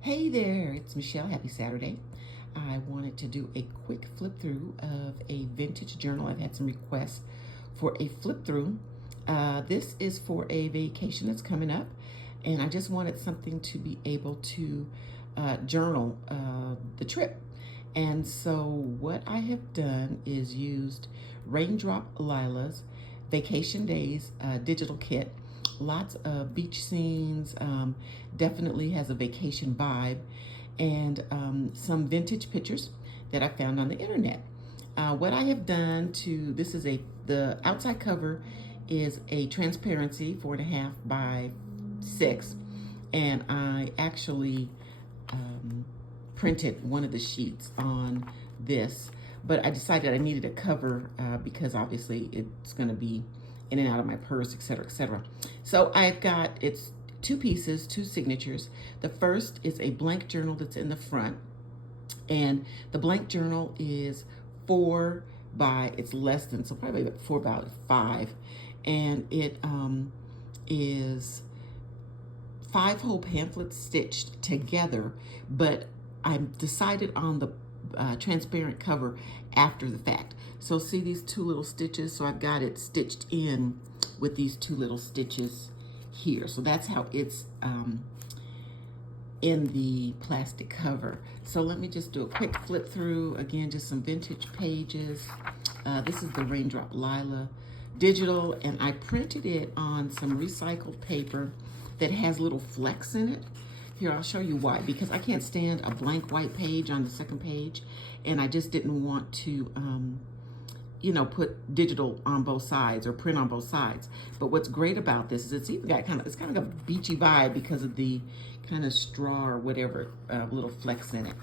Hey there, it's Michelle. Happy Saturday. I wanted to do a quick flip through of a vintage journal. I've had some requests for a flip through. This is for a vacation that's coming up, and I just wanted something to be able to journal the trip. And so what I have done is used Raindrop Lila's Vacation Days digital kit. Lots of beach scenes, definitely has a vacation vibe, and some vintage pictures that I found on the internet. What I have done this is the outside cover is a transparency 4.5 by 6, and I actually printed one of the sheets on this, but I decided I needed a cover because obviously it's going to be in and out of my purse, etc., etc. So it's two pieces, two signatures. The first is a blank journal that's in the front, and the blank journal is it's less than, so probably about 4 by 5, and it is 5 whole pamphlets stitched together, but I decided on the transparent cover after the fact. So see these two little stitches? So I've got it stitched in with these two little stitches here. So that's how it's in the plastic cover. So let me just do a quick flip through. Again, just some vintage pages. This is the Raindrop Lila digital, and I printed it on some recycled paper that has little flecks in it. Here, I'll show you why. Because I can't stand a blank white page on the second page, and I just didn't want to, put digital on both sides or print on both sides. But what's great about this is it's even got kind of a beachy vibe because of the kind of straw or whatever little flecks in it.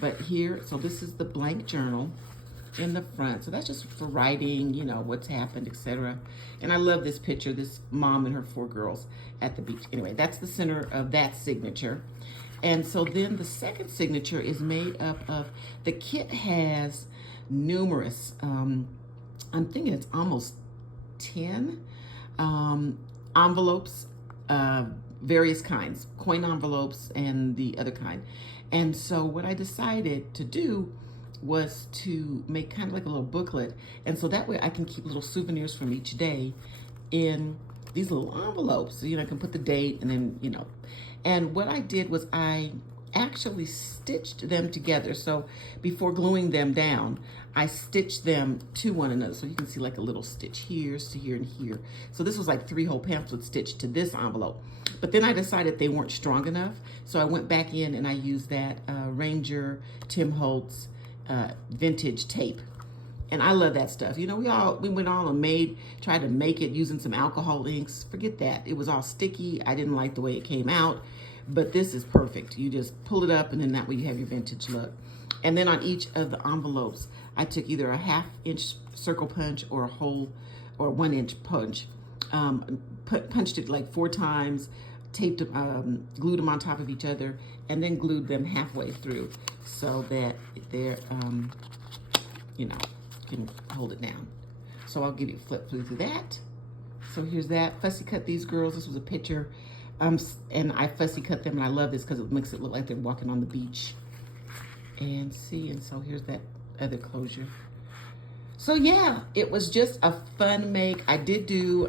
But here, so this is the blank journal in the front. So that's just for writing, what's happened, etc. And I love this picture, this mom and her 4 girls at the beach. Anyway, that's the center of that signature. And so then the second signature is made up of, the kit has numerous, I'm thinking it's almost 10 envelopes, various kinds, coin envelopes and the other kind. And so what I decided to do was to make kind of like a little booklet, and so that way I can keep little souvenirs from each day in these little envelopes. So, I can put the date and then, and what I did was I actually stitched them together. So before gluing them down, I stitched them to one another. So you can see like a little stitch here to here and here. So this was like 3 whole pamphlets stitched to this envelope. But then I decided they weren't strong enough. So I went back in and I used that Ranger Tim Holtz vintage tape. And I love that stuff. We went on and tried to make it using some alcohol inks. Forget that. It was all sticky. I didn't like the way it came out, but this is perfect. You just pull it up and then that way you have your vintage look. And then on each of the envelopes, I took either a 1/2 inch circle punch or a whole or 1 inch punch. Punched it like 4 times, taped them, glued them on top of each other, and then glued them halfway through so that they're, can hold it down. So I'll give you a flip through that. So here's that. Fussy cut these girls. This was a picture, and I fussy cut them, and I love this because it makes it look like they're walking on the beach. And so here's that other closure. So yeah, it was just a fun make. I did do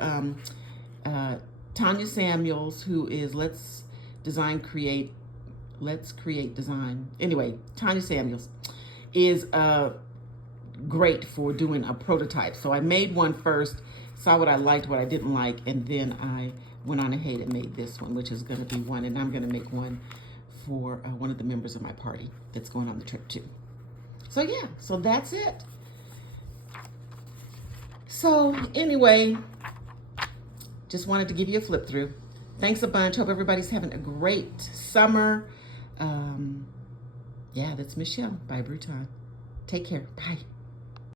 Tanya Samuels, who is Let's Create Design. Anyway, Tanya Samuels is great for doing a prototype. So I made one first, saw what I liked, what I didn't like, and then I went on ahead and made this one, which is going to be one, and I'm going to make one for one of the members of my party that's going on the trip too. So yeah, so that's it. So anyway, just wanted to give you a flip through. Thanks a bunch. Hope everybody's having a great summer. Yeah, that's Michelle byBruton. Take care. Bye.